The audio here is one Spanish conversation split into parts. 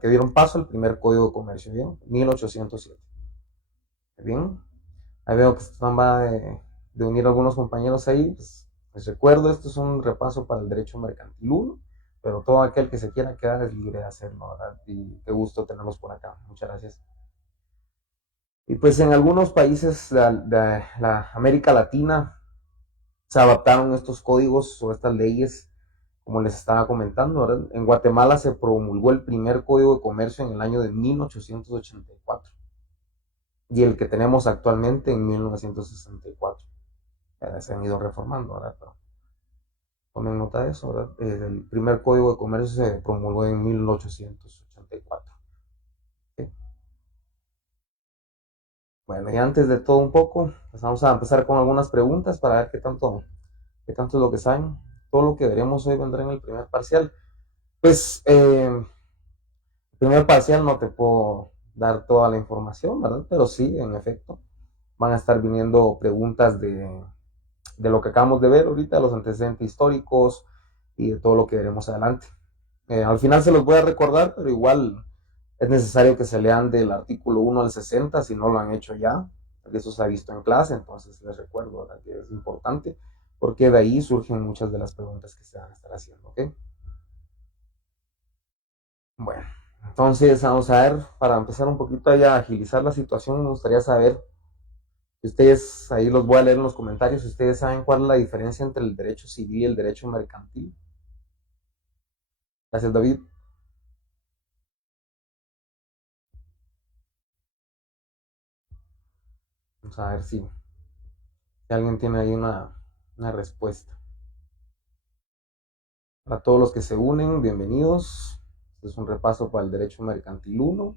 que dieron paso al primer Código de Comercio, ¿bien? 1807. Bien, ahí veo que están va de unir algunos compañeros ahí. Pues, les recuerdo, esto es un repaso para el derecho mercantil 1, pero todo aquel que se quiera quedar es libre de hacerlo, ¿verdad? Y qué gusto tenerlos por acá. Muchas gracias. Y pues en algunos países de la América Latina se adaptaron estos códigos o estas leyes, como les estaba comentando, ¿verdad? En Guatemala se promulgó el primer Código de Comercio en el año de 1884 y el que tenemos actualmente en 1964. Se han ido reformando, ¿verdad? Pero tomen nota de eso, ¿verdad? El primer Código de Comercio se promulgó en 1884. ¿Sí? Bueno, y antes de todo un poco, pues vamos a empezar con algunas preguntas para ver qué tanto es lo que saben. Todo lo que veremos hoy vendrá en el primer parcial. Pues el primer parcial no te puedo dar toda la información, ¿verdad? Pero sí, en efecto, van a estar viniendo preguntas de lo que acabamos de ver ahorita, los antecedentes históricos y de todo lo que veremos adelante. Al final se los voy a recordar, pero igual es necesario que se lean del artículo 1 al 60 si no lo han hecho ya, porque eso se ha visto en clase, entonces les recuerdo, ¿verdad?, que es importante, porque de ahí surgen muchas de las preguntas que se van a estar haciendo, ¿ok? Bueno, entonces vamos a ver, para empezar un poquito a agilizar la situación, me gustaría saber, si ustedes, ahí los voy a leer en los comentarios, si ustedes saben cuál es la diferencia entre el derecho civil y el derecho mercantil. Gracias, David. Vamos a ver si alguien tiene ahí una respuesta. Para todos los que se unen, bienvenidos. Este es un repaso para el derecho mercantil 1.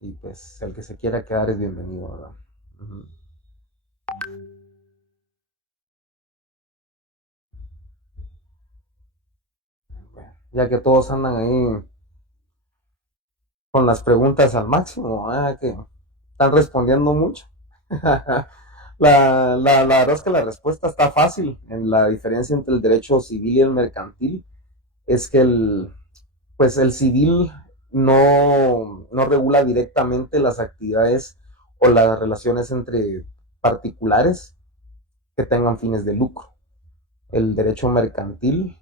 Y pues el que se quiera quedar es bienvenido, ¿verdad? Uh-huh. Bueno, ya que todos andan ahí con las preguntas al máximo, que están respondiendo mucho. La verdad es que la respuesta está fácil. En la diferencia entre el derecho civil y el mercantil es que pues el civil no regula directamente las actividades o las relaciones entre particulares que tengan fines de lucro. El derecho mercantil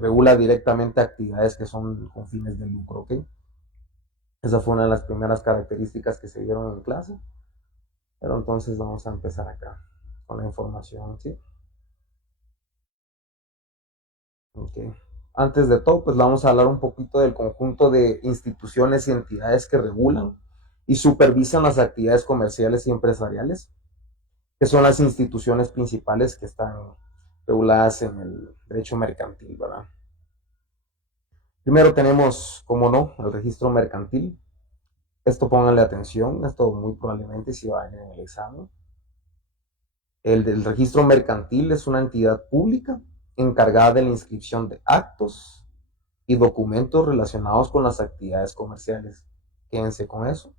regula directamente actividades que son con fines de lucro, ¿ok? Esa fue una de las primeras características que se dieron en clase. Pero entonces vamos a empezar acá con la información, ¿sí? Ok. Antes de todo, pues vamos a hablar un poquito del conjunto de instituciones y entidades que regulan y supervisan las actividades comerciales y empresariales, que son las instituciones principales que están reguladas en el derecho mercantil, ¿verdad? Primero tenemos, como no, el registro mercantil. Esto pónganle atención, esto muy probablemente si va en el examen. El del registro mercantil es una entidad pública encargada de la inscripción de actos y documentos relacionados con las actividades comerciales. Quédense con eso.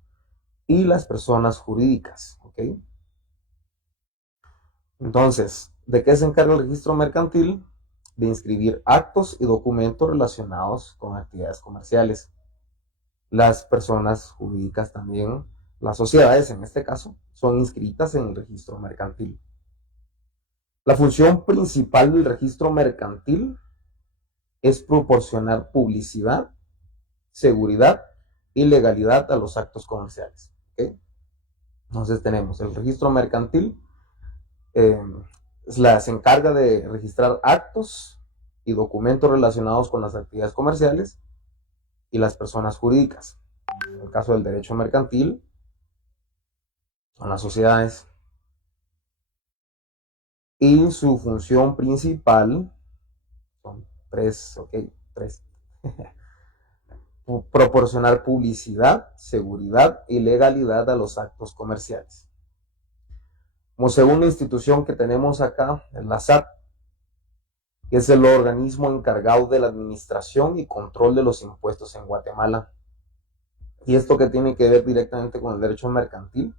Y las personas jurídicas, ¿ok? Entonces, ¿de qué se encarga el registro mercantil? De inscribir actos y documentos relacionados con actividades comerciales. Las personas jurídicas también, las sociedades en este caso, son inscritas en el registro mercantil. La función principal del registro mercantil es proporcionar publicidad, seguridad y legalidad a los actos comerciales. ¿Okay? Entonces tenemos el registro mercantil, eh, se encarga de registrar actos y documentos relacionados con las actividades comerciales y las personas jurídicas. En el caso del derecho mercantil, son las sociedades. Y su función principal son tres, ok, tres. Proporcionar publicidad, seguridad y legalidad a los actos comerciales. Como segunda institución que tenemos acá es la SAT, que es el organismo encargado de la administración y control de los impuestos en Guatemala. Y esto que tiene que ver directamente con el derecho mercantil,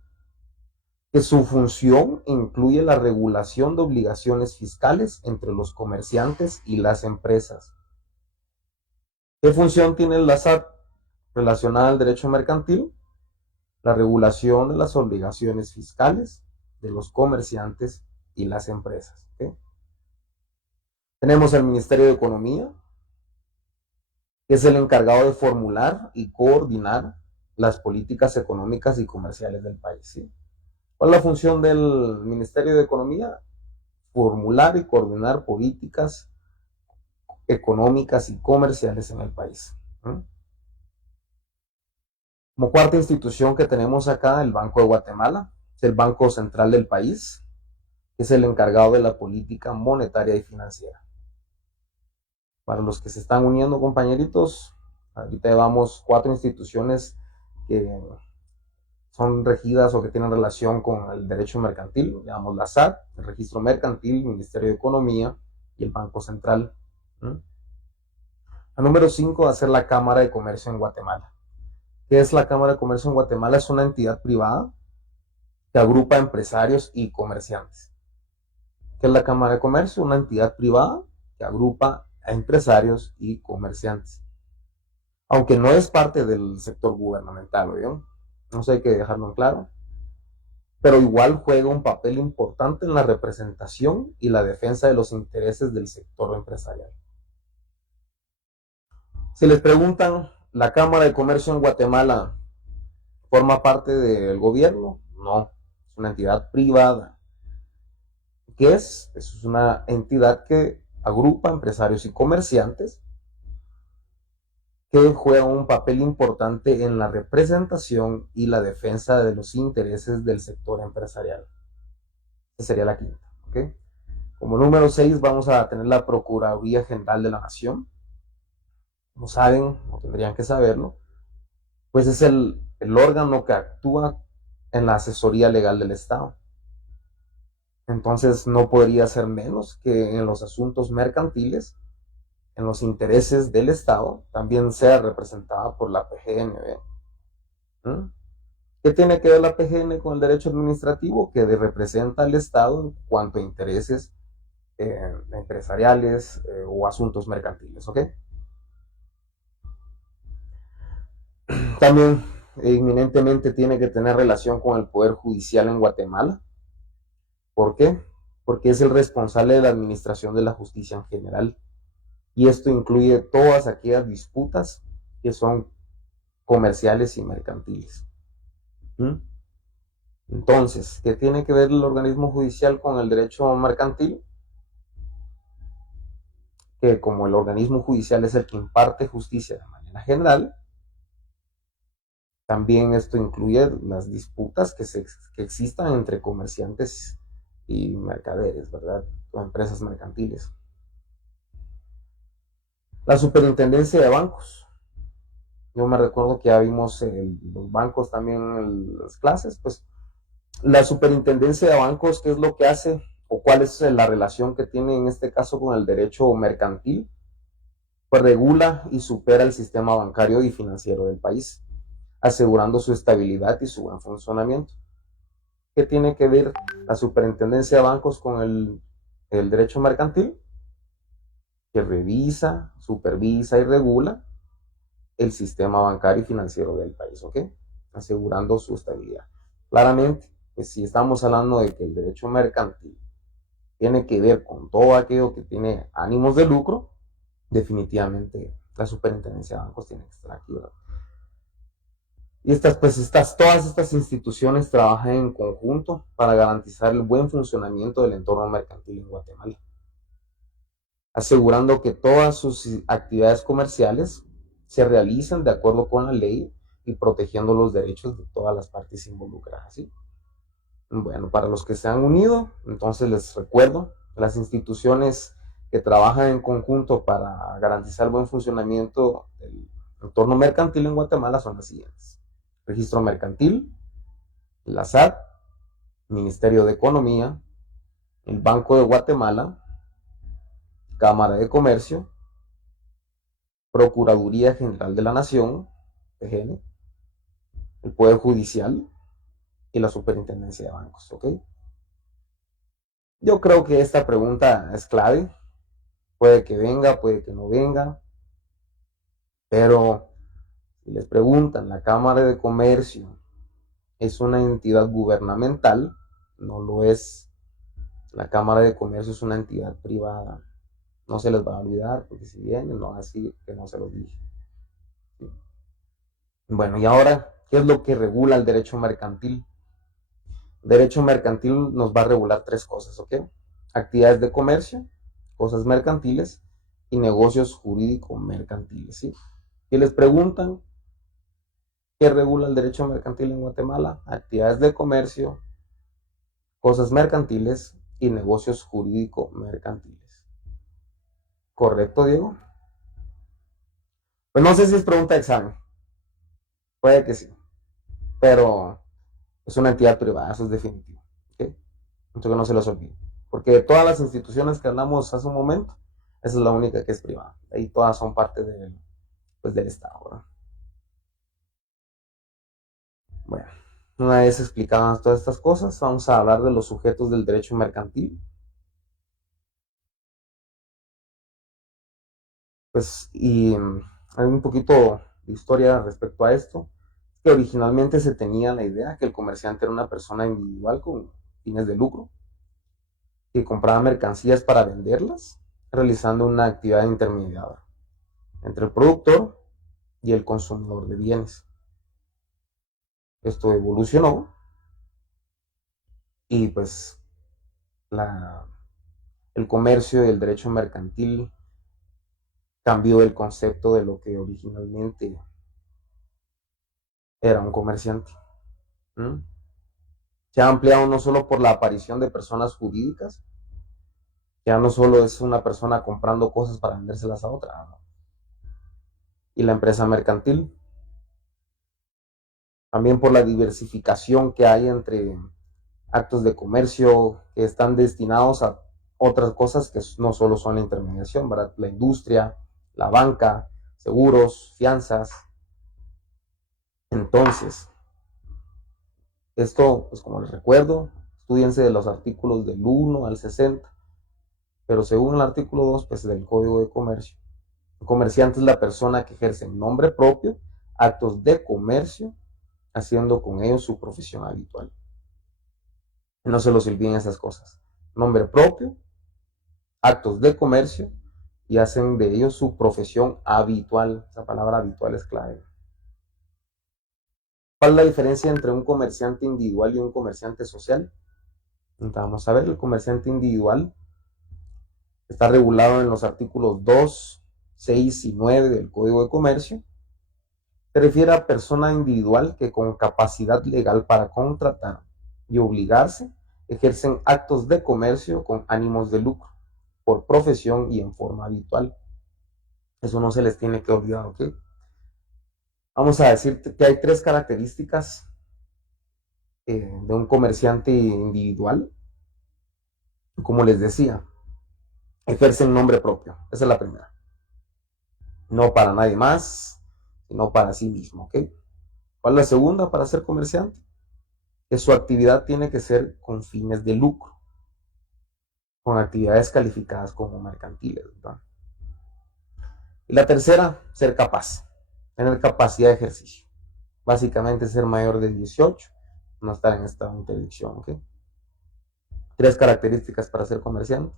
que su función incluye la regulación de obligaciones fiscales entre los comerciantes y las empresas. ¿Qué función tiene la SAT relacionada al derecho mercantil? La regulación de las obligaciones fiscales de los comerciantes y las empresas. ¿Okay? Tenemos al Ministerio de Economía, que es el encargado de formular y coordinar las políticas económicas y comerciales del país. ¿Sí? ¿Cuál es la función del Ministerio de Economía? Formular y coordinar políticas económicas y comerciales en el país. ¿Mm? Como cuarta institución que tenemos acá, el Banco de Guatemala, es el Banco Central del país, que es el encargado de la política monetaria y financiera. Para los que se están uniendo, compañeritos, ahorita llevamos 4 instituciones que son regidas o que tienen relación con el derecho mercantil. Llamamos la SAT, el Registro Mercantil, el Ministerio de Economía y el Banco Central. ¿Mm? La número 5 va a ser la Cámara de Comercio en Guatemala. ¿Qué es la Cámara de Comercio en Guatemala? Es una entidad privada que agrupa empresarios y comerciantes. ¿Qué es la Cámara de Comercio? Una entidad privada que agrupa a empresarios y comerciantes. Aunque no es parte del sector gubernamental, ¿oyeron? No sé, hay que dejarlo en claro. Pero igual juega un papel importante en la representación y la defensa de los intereses del sector empresarial. Si les preguntan, ¿la Cámara de Comercio en Guatemala forma parte del gobierno? No, es una entidad privada. ¿Qué es? Es una entidad que agrupa empresarios y comerciantes que juega un papel importante en la representación y la defensa de los intereses del sector empresarial. Esa sería la quinta. ¿Okay? Como número 6 vamos a tener la Procuraduría General de la Nación. Como saben, o tendrían que saberlo, pues es el órgano que actúa en la asesoría legal del Estado. Entonces no podría ser menos que en los asuntos mercantiles, en los intereses del Estado, también sea representada por la PGN. ¿Mm? ¿Qué tiene que ver la PGN con el derecho administrativo? Que representa al Estado en cuanto a intereses empresariales o asuntos mercantiles. ¿Ok? También inminentemente tiene que tener relación con el Poder Judicial en Guatemala. ¿Por qué? Porque es el responsable de la administración de la justicia en general. Y esto incluye todas aquellas disputas que son comerciales y mercantiles. ¿Mm? Entonces, ¿qué tiene que ver el organismo judicial con el derecho mercantil? Que como el organismo judicial es el que imparte justicia de manera general, también esto incluye las disputas que existan entre comerciantes y mercaderes, ¿verdad? O empresas mercantiles. La superintendencia de bancos. Yo me recuerdo que ya vimos los bancos también en las clases, pues la superintendencia de bancos, ¿qué es lo que hace? ¿O cuál es la relación que tiene en este caso con el derecho mercantil? Pues regula y supera el sistema bancario y financiero del país, asegurando su estabilidad y su buen funcionamiento. ¿Qué tiene que ver la superintendencia de bancos con el derecho mercantil? Que revisa, supervisa y regula el sistema bancario y financiero del país, ¿ok? Asegurando su estabilidad. Claramente, pues si estamos hablando de que el derecho mercantil tiene que ver con todo aquello que tiene ánimos de lucro, definitivamente la superintendencia de bancos tiene que estar aquí, ¿verdad? Y todas estas instituciones trabajan en conjunto para garantizar el buen funcionamiento del entorno mercantil en Guatemala, asegurando que todas sus actividades comerciales se realicen de acuerdo con la ley y protegiendo los derechos de todas las partes involucradas. ¿Sí? Bueno, para los que se han unido, entonces les recuerdo, las instituciones que trabajan en conjunto para garantizar el buen funcionamiento del entorno mercantil en Guatemala son las siguientes. Registro Mercantil, la SAT, Ministerio de Economía, el Banco de Guatemala, Cámara de Comercio, Procuraduría General de la Nación, PGN, el Poder Judicial y la Superintendencia de Bancos. ¿Ok? Yo creo que esta pregunta es clave. Puede que venga, puede que no venga. Pero si les preguntan, ¿la Cámara de Comercio es una entidad gubernamental? No lo es. La Cámara de Comercio es una entidad privada. No se les va a olvidar, porque si vienen, no así que no se los dije. ¿Sí? Bueno, y ahora, ¿qué es lo que regula el derecho mercantil? Derecho mercantil nos va a regular tres cosas, ¿ok? Actividades de comercio, cosas mercantiles y negocios jurídico-mercantiles, ¿sí? Si les preguntan qué regula el derecho mercantil en Guatemala, actividades de comercio, cosas mercantiles y negocios jurídico-mercantiles. ¿Correcto, Diego? Pues no sé si es pregunta de examen, puede que sí, pero es una entidad privada, eso es definitivo, ¿ok? Entonces que no se los olvide. Porque de todas las instituciones que hablamos hace un momento, esa es la única que es privada. Ahí todas son parte pues, del Estado, ¿verdad? Bueno, una vez explicadas todas estas cosas, vamos a hablar de los sujetos del derecho mercantil. Pues, y hay un poquito de historia respecto a esto, que originalmente se tenía la idea que el comerciante era una persona individual con fines de lucro, que compraba mercancías para venderlas, realizando una actividad intermediadora entre el productor y el consumidor de bienes. Esto evolucionó y pues la, el comercio y el derecho mercantil cambió el concepto de lo que originalmente era un comerciante. ¿Mm? Se ha ampliado no solo por la aparición de personas jurídicas, ya no solo es una persona comprando cosas para vendérselas a otra, ¿no? Y la empresa mercantil, también por la diversificación que hay entre actos de comercio que están destinados a otras cosas que no solo son la intermediación, ¿verdad? La industria, la banca, seguros, fianzas. Entonces, esto, pues como les recuerdo, estudiense de los artículos del 1 al 60, pero según el artículo 2, pues del Código de Comercio, el comerciante es la persona que ejerce en nombre propio actos de comercio, haciendo con ellos su profesión habitual. No se los olviden esas cosas. Nombre propio, actos de comercio y hacen de ellos su profesión habitual. Esa palabra habitual es clave. ¿Cuál es la diferencia entre un comerciante individual y un comerciante social? Entonces, vamos a ver, el comerciante individual está regulado en los artículos 2, 6 y 9 del Código de Comercio. Se refiere a persona individual que con capacidad legal para contratar y obligarse ejercen actos de comercio con ánimos de lucro, por profesión y en forma habitual. Eso no se les tiene que olvidar, ¿ok? Vamos a decir que hay tres características de un comerciante individual. Como les decía, ejercen nombre propio. Esa es la primera. No para nadie más, sino para sí mismo, ¿ok? ¿Cuál es la segunda para ser comerciante? Que su actividad tiene que ser con fines de lucro, con actividades calificadas como mercantiles, ¿verdad? Y la tercera, ser capaz, tener capacidad de ejercicio. Básicamente ser mayor de 18, no estar en estado de interdicción, ¿ok? Tres características para ser comerciante: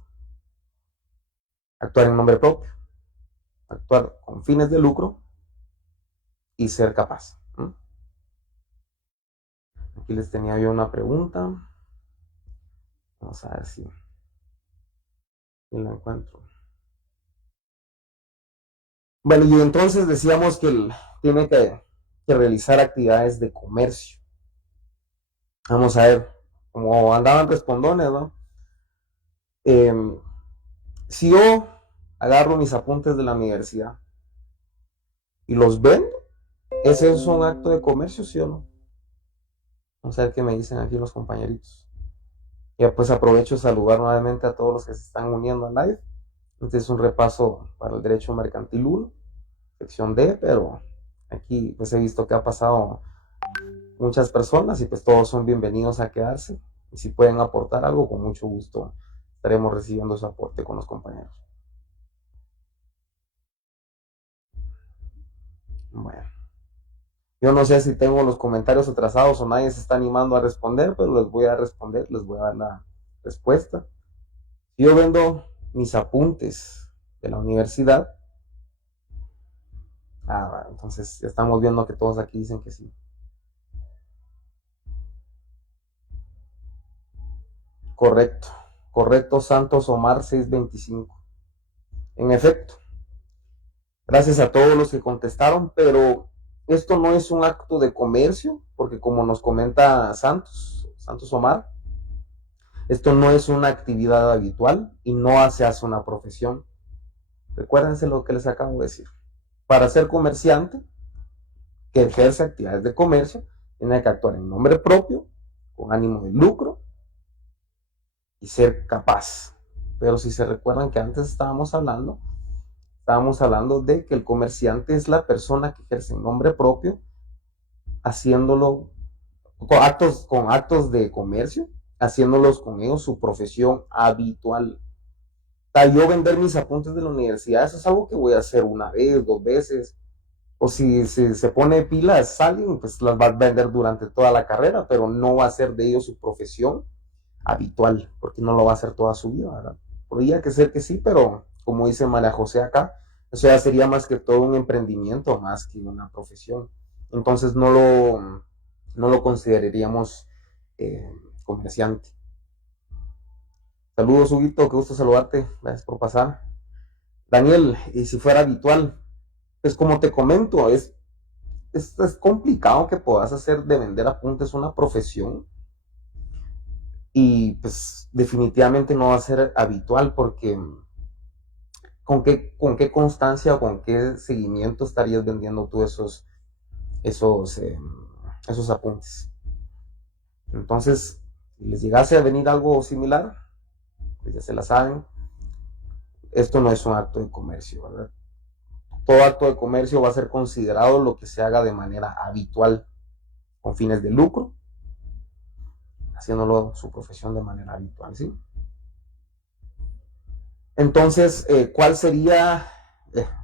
actuar en nombre propio, actuar con fines de lucro y ser capaz. Aquí les tenía yo una pregunta. Vamos a ver si la encuentro. Bueno, y entonces decíamos que él tiene que realizar actividades de comercio. Vamos a ver, como andaban respondones, ¿no? Eh, si yo agarro mis apuntes de la universidad y los vendo, ¿ese es un acto de comercio, sí o no? Vamos a ver qué me dicen aquí los compañeritos. Ya pues aprovecho de saludar nuevamente a todos los que se están uniendo al live. Este es un repaso para el derecho mercantil 1, sección D, pero aquí pues he visto que ha pasado muchas personas y pues todos son bienvenidos a quedarse. Y si pueden aportar algo, con mucho gusto estaremos recibiendo su aporte con los compañeros. Bueno, yo no sé si tengo los comentarios atrasados o nadie se está animando a responder, pero les voy a responder, les voy a dar la respuesta. Yo vendo mis apuntes de la universidad. Entonces ya estamos viendo que todos aquí dicen que sí. Correcto, correcto, Santos Omar 625. En efecto, gracias a todos los que contestaron, pero esto no es un acto de comercio, porque como nos comenta Santos Omar, esto no es una actividad habitual y no se hace una profesión. Recuérdense lo que les acabo de decir. Para ser comerciante que ejerce actividades de comercio, tiene que actuar en nombre propio, con ánimo de lucro y ser capaz. Pero si se recuerdan que antes estábamos hablando de que el comerciante es la persona que ejerce en nombre propio, haciéndolo con actos de comercio, haciéndolos con ellos su profesión habitual. O sea, yo vender mis apuntes de la universidad, eso es algo que voy a hacer una vez, dos veces, o si se pone pilas alguien, pues las va a vender durante toda la carrera, pero no va a ser de ellos su profesión habitual, porque no lo va a hacer toda su vida, ¿verdad? Podría que ser que sí, pero como dice María José acá, eso ya sería más que todo un emprendimiento, más que una profesión. Entonces no lo consideraríamos eh, comerciante. Saludos, Huguito, qué gusto saludarte, gracias por pasar. Daniel, y si fuera habitual, pues como te comento, es complicado que puedas hacer de vender apuntes una profesión y pues definitivamente no va a ser habitual porque con qué constancia o con qué seguimiento estarías vendiendo tú esos, eh, esos apuntes. Entonces, si les llegase a venir algo similar, pues ya se la saben, esto no es un acto de comercio, ¿verdad? Todo acto de comercio va a ser considerado lo que se haga de manera habitual, con fines de lucro, haciéndolo su profesión de manera habitual, ¿sí? Entonces, ¿cuál sería?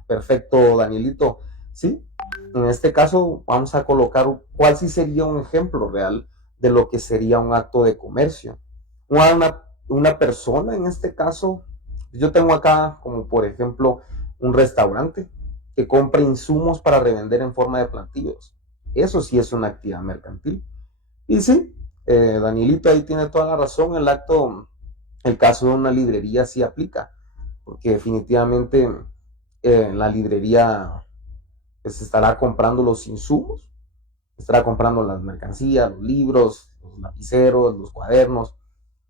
Perfecto, Danielito. Sí, en este caso vamos a colocar cuál sí sería un ejemplo real de lo que sería un acto de comercio. Una persona, en este caso, yo tengo acá como por ejemplo un restaurante que compra insumos para revender en forma de platillos. Eso sí es una actividad mercantil. Y sí, Danielito ahí tiene toda la razón, el caso de una librería sí aplica, porque definitivamente la librería pues, estará comprando los insumos, estará comprando las mercancías, los libros, los lapiceros, los cuadernos,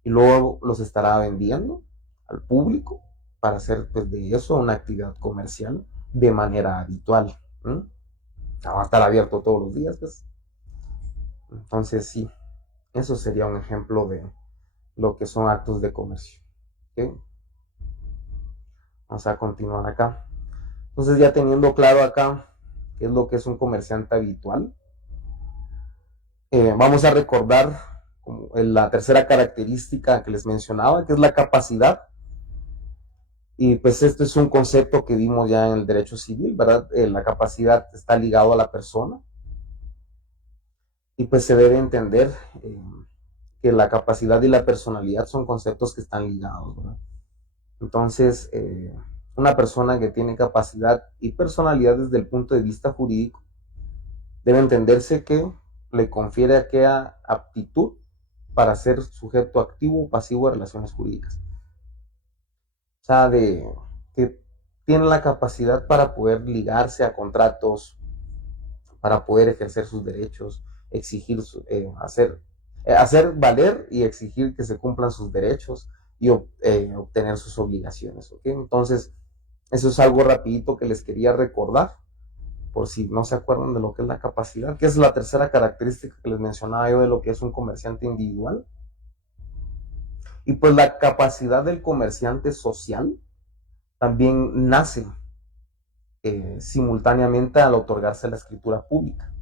y luego los estará vendiendo al público para hacer pues, de eso una actividad comercial de manera habitual. ¿Mm? Va a estar abierto todos los días, pues. Entonces sí, eso sería un ejemplo de lo que son actos de comercio. ¿Okay? Vamos a continuar acá. Entonces ya teniendo claro acá qué es lo que es un comerciante habitual, vamos a recordar como la tercera característica que les mencionaba, que es la capacidad. Y pues este es un concepto que vimos ya en el derecho civil, ¿verdad? La capacidad está ligado a la persona y pues se debe entender que la capacidad y la personalidad son conceptos que están ligados, ¿verdad? Entonces, una persona que tiene capacidad y personalidad desde el punto de vista jurídico debe entenderse que le confiere aquella aptitud para ser sujeto activo o pasivo de relaciones jurídicas. O sea, que tiene la capacidad para poder ligarse a contratos, para poder ejercer sus derechos, exigir, hacer valer y exigir que se cumplan sus derechos y obtener sus obligaciones. ¿Okay? Entonces, eso es algo rapidito que les quería recordar, por si no se acuerdan de lo que es la capacidad, que es la tercera característica que les mencionaba yo de lo que es un comerciante individual. Y pues la capacidad del comerciante social también nace simultáneamente al otorgarse la escritura pública.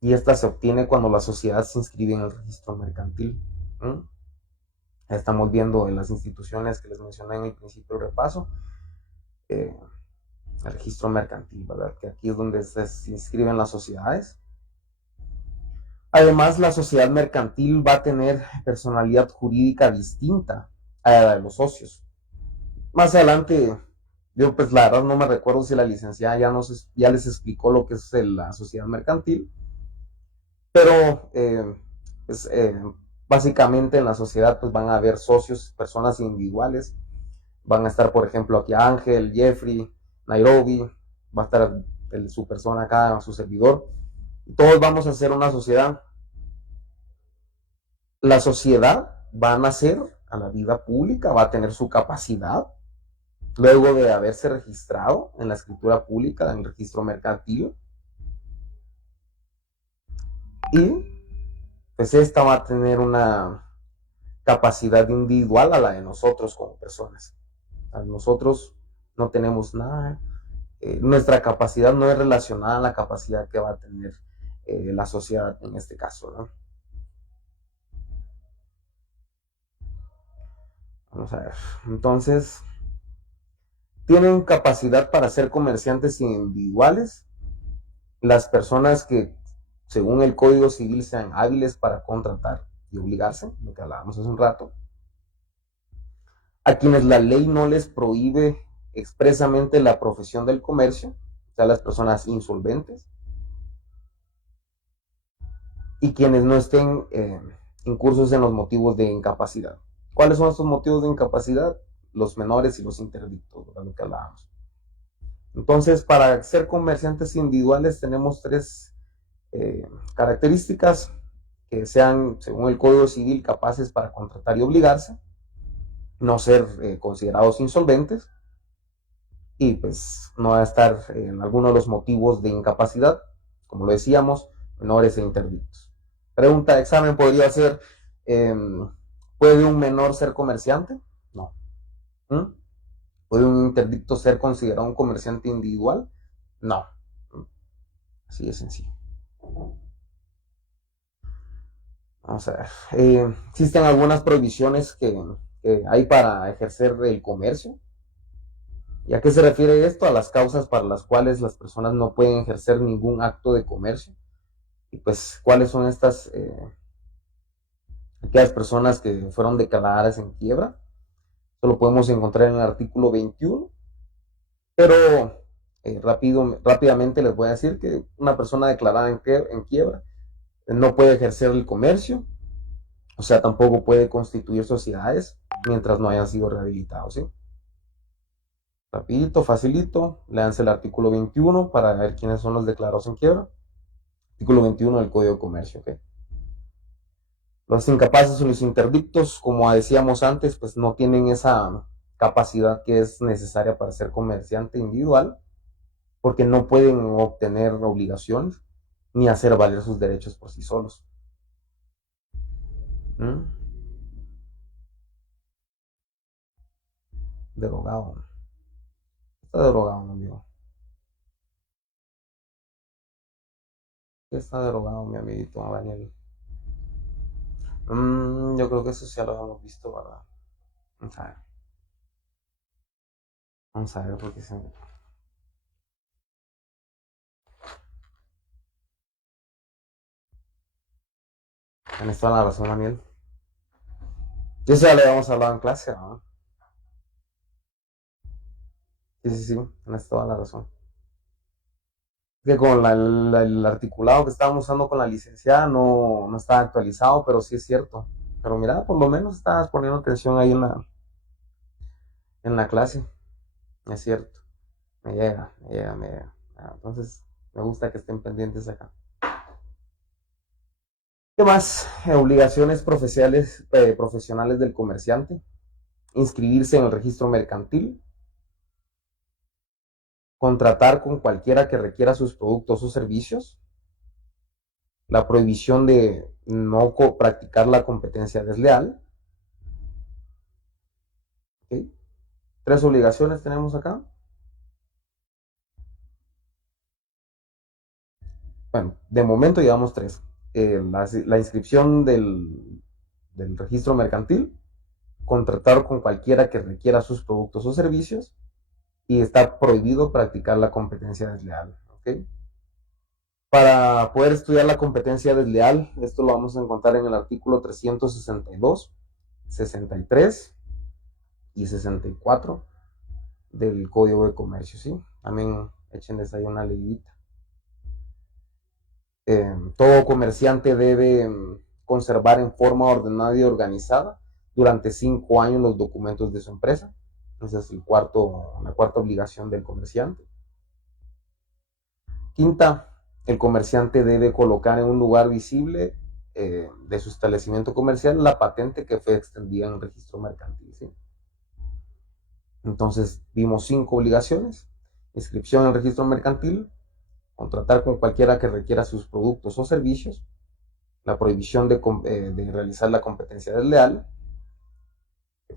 Y esta se obtiene cuando la sociedad se inscribe en el registro mercantil. ¿Mm? Estamos viendo en las instituciones que les mencioné en el principio del repaso, el registro mercantil, ¿verdad? Que aquí es donde se inscriben las sociedades. Además, la sociedad mercantil va a tener personalidad jurídica distinta a la de los socios. Más adelante, yo pues la verdad no me recuerdo si la licenciada ya les explicó lo que es la sociedad mercantil, pero pues, básicamente en la sociedad pues van a haber socios, personas individuales, van a estar por ejemplo aquí Ángel, Jeffrey, Nairobi, va a estar su persona acá, su servidor, todos vamos a hacer una sociedad. La sociedad va a nacer a la vida pública, va a tener su capacidad, luego de haberse registrado en la escritura pública, en el registro mercantil, y pues esta va a tener una capacidad individual a la de nosotros como personas. A nosotros no tenemos nada, nuestra capacidad no es relacionada a la capacidad que va a tener la sociedad en este caso, ¿no? Vamos a ver. Entonces, tienen capacidad para ser comerciantes individuales las personas que, según el Código Civil, sean hábiles para contratar y obligarse, lo que hablábamos hace un rato, a quienes la ley no les prohíbe expresamente la profesión del comercio, o sea, las personas insolventes, y quienes no estén incursos en los motivos de incapacidad. ¿Cuáles son estos motivos de incapacidad? Los menores y los interdictos, de lo que hablábamos. Entonces, para ser comerciantes individuales tenemos tres características: que sean, según el Código Civil, capaces para contratar y obligarse, no ser considerados insolventes y pues no va a estar en alguno de los motivos de incapacidad, como lo decíamos, menores e interdictos. Pregunta de examen podría ser, eh, ¿puede un menor ser comerciante? No. ¿Mm? ¿Puede un interdicto ser considerado un comerciante individual? No. Así de sencillo. Vamos a ver. Existen algunas prohibiciones que hay para ejercer el comercio. ¿Y a qué se refiere esto? A las causas para las cuales las personas no pueden ejercer ningún acto de comercio. Y pues, ¿cuáles son estas, aquellas personas que fueron declaradas en quiebra? Esto lo podemos encontrar en el artículo 21. Pero rápidamente les voy a decir que una persona declarada en quiebra no puede ejercer el comercio, o sea, tampoco puede constituir sociedades mientras no hayan sido rehabilitados, ¿sí? Rapidito, facilito, léanse el artículo 21 para ver quiénes son los declarados en quiebra. Artículo 21 del Código de Comercio, ¿ok? Los incapaces o los interdictos, como decíamos antes, pues no tienen esa capacidad que es necesaria para ser comerciante individual, porque no pueden obtener obligaciones ni hacer valer sus derechos por sí solos. ¿Mm? Derogado. Está derogado, mi amigo. Está derogado, mi amiguito Daniel. Yo creo que eso ya lo habíamos visto, ¿verdad? Vamos a ver. Vamos a ver porque se... Tienes toda la razón, Daniel. Y eso ya lo habíamos hablado en clase, ¿no? Sí, sí, sí, tienes toda la razón. Que con el articulado que estábamos usando con la licenciada no está actualizado, pero sí es cierto. Pero mira, por lo menos estabas poniendo atención ahí en la clase. Es cierto. Me llega, me llega, me llega. Entonces, me gusta que estén pendientes acá. ¿Qué más? Obligaciones profesionales del comerciante. Inscribirse en el registro mercantil. Contratar con cualquiera que requiera sus productos o servicios. La prohibición de no practicar la competencia desleal. ¿Okay? Tres obligaciones tenemos acá. Bueno, de momento llevamos tres. La inscripción del registro mercantil, contratar con cualquiera que requiera sus productos o servicios y está prohibido practicar la competencia desleal. ¿Okay? Para poder estudiar la competencia desleal, esto lo vamos a encontrar en el artículo 362, 63 y 64 del Código de Comercio, ¿sí? También échenles ahí una leidita. Todo comerciante debe conservar en forma ordenada y organizada durante 5 años los documentos de su empresa. Esa es la cuarta obligación del comerciante. Quinta, el comerciante debe colocar en un lugar visible de su establecimiento comercial la patente que fue extendida en el registro mercantil, ¿sí? Entonces vimos 5 obligaciones: inscripción en el registro mercantil, contratar con cualquiera que requiera sus productos o servicios, la prohibición de realizar la competencia desleal.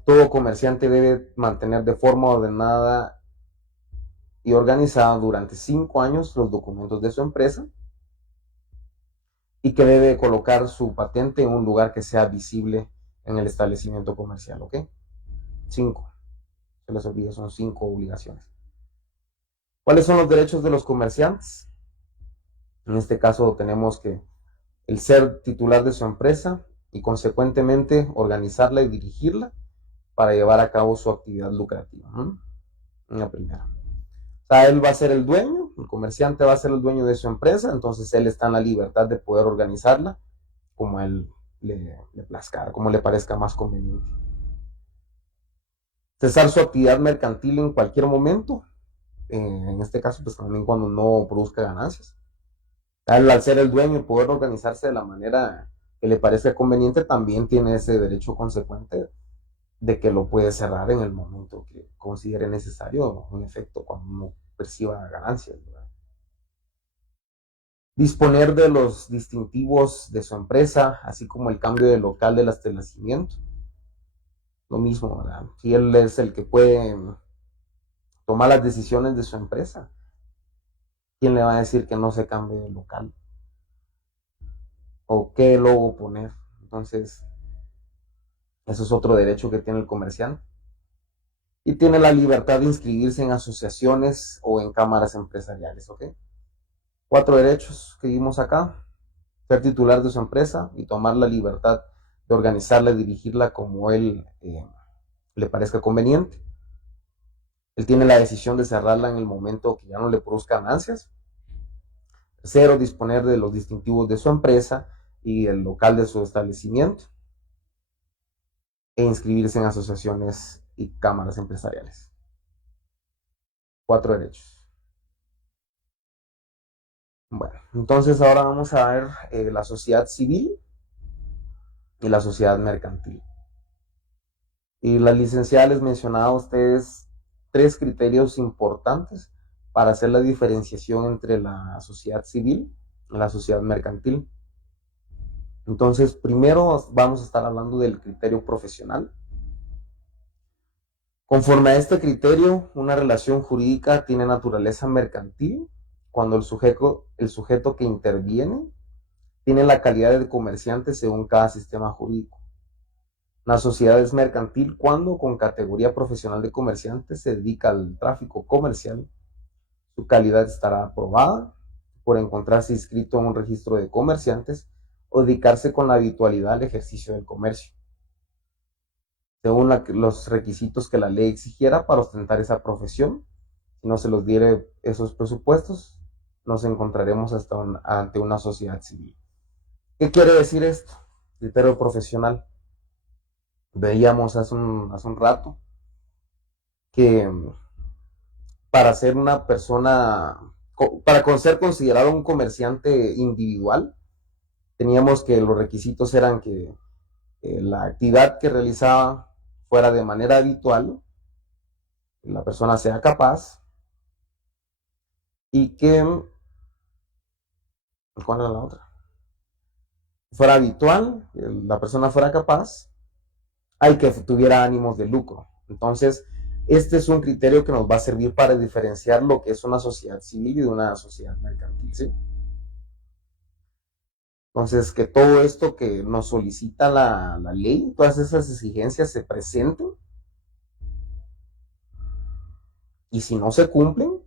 Todo comerciante debe mantener de forma ordenada y organizada durante 5 años los documentos de su empresa, y que debe colocar su patente en un lugar que sea visible en el establecimiento comercial, ¿ok? 5. Se les olvida, son 5 obligaciones. ¿Cuáles son los derechos de los comerciantes? En este caso tenemos que el ser titular de su empresa y consecuentemente organizarla y dirigirla para llevar a cabo su actividad lucrativa. La primera. O sea, él va a ser el dueño, el comerciante va a ser el dueño de su empresa, entonces él está en la libertad de poder organizarla como a él le plazca, como le parezca más conveniente. Cesar su actividad mercantil en cualquier momento, en este caso pues también cuando no produzca ganancias. Al ser el dueño y poder organizarse de la manera que le parezca conveniente, también tiene ese derecho consecuente de que lo puede cerrar en el momento que considere necesario, en efecto, cuando no perciba ganancias, ¿verdad? Disponer de los distintivos de su empresa, así como el cambio de local del establecimiento. Lo mismo, ¿verdad? Si él es el que puede tomar las decisiones de su empresa, ¿quién le va a decir que no se cambie de local? ¿O qué logo poner? Entonces, eso es otro derecho que tiene el comerciante. Y tiene la libertad de inscribirse en asociaciones o en cámaras empresariales, ¿ok? 4 derechos que vimos acá: ser titular de su empresa y tomar la libertad de organizarla y dirigirla como él le parezca conveniente. Él tiene la decisión de cerrarla en el momento que ya no le produzca ganancias. 0, disponer de los distintivos de su empresa y el local de su establecimiento, e inscribirse en asociaciones y cámaras empresariales. 4 derechos. Bueno, entonces ahora vamos a ver la sociedad civil y la sociedad mercantil. Y la licenciada les mencionaba a ustedes 3 criterios importantes para hacer la diferenciación entre la sociedad civil y la sociedad mercantil. Entonces, primero vamos a estar hablando del criterio profesional. Conforme a este criterio, una relación jurídica tiene naturaleza mercantil cuando el sujeto que interviene tiene la calidad de comerciante según cada sistema jurídico. La sociedad es mercantil cuando, con categoría profesional de comerciante, se dedica al tráfico comercial. Su calidad estará aprobada por encontrarse inscrito en un registro de comerciantes o dedicarse con la habitualidad al ejercicio del comercio, según los requisitos que la ley exigiera para ostentar esa profesión. Si no se los diere esos presupuestos, nos encontraremos ante una sociedad civil. ¿Qué quiere decir esto? Criterio profesional. Veíamos hace un rato que para ser una persona, para ser considerado un comerciante individual, teníamos que los requisitos eran que la actividad que realizaba fuera de manera habitual, que la persona sea capaz y que, ¿cuál era la otra? Fuera habitual, la persona fuera capaz, hay que tuviera ánimos de lucro. Entonces, este es un criterio que nos va a servir para diferenciar lo que es una sociedad civil y de una sociedad mercantil, ¿sí? Entonces, que todo esto que nos solicita la ley, todas esas exigencias se presenten Y si no se cumplen,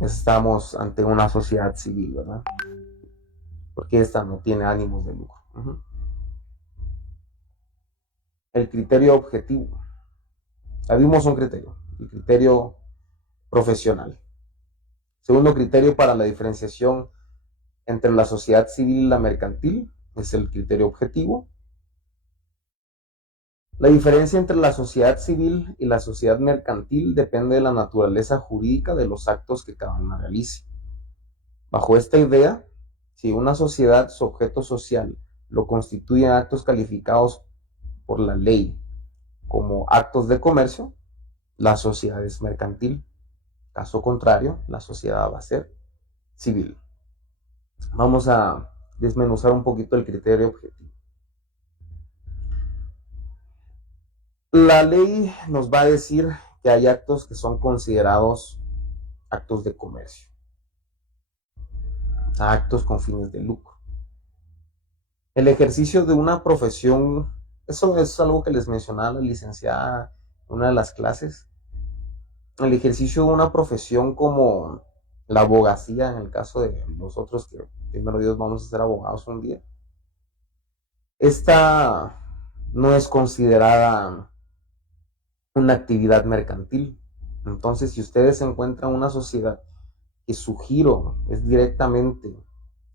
estamos ante una sociedad civil, ¿verdad? Porque esta no tiene ánimos de lucro. El criterio objetivo. Ya vimos un criterio, el criterio profesional. Segundo criterio para la diferenciación entre la sociedad civil y la mercantil es el criterio objetivo. La diferencia entre la sociedad civil y la sociedad mercantil depende de la naturaleza jurídica de los actos que cada una realice. Bajo esta idea, si una sociedad, su objeto social, lo constituyen actos calificados por la ley como actos de comercio, la sociedad es mercantil. Caso contrario, la sociedad va a ser civil. Vamos a desmenuzar un poquito el criterio objetivo. La ley nos va a decir que hay actos que son considerados actos de comercio, actos con fines de lucro. El ejercicio de una profesión, eso es algo que les mencionaba la licenciada en una de las clases, el ejercicio de una profesión como la abogacía, en el caso de nosotros que primero Dios vamos a ser abogados un día, esta no es considerada una actividad mercantil. Entonces, si ustedes encuentran una sociedad que su giro es directamente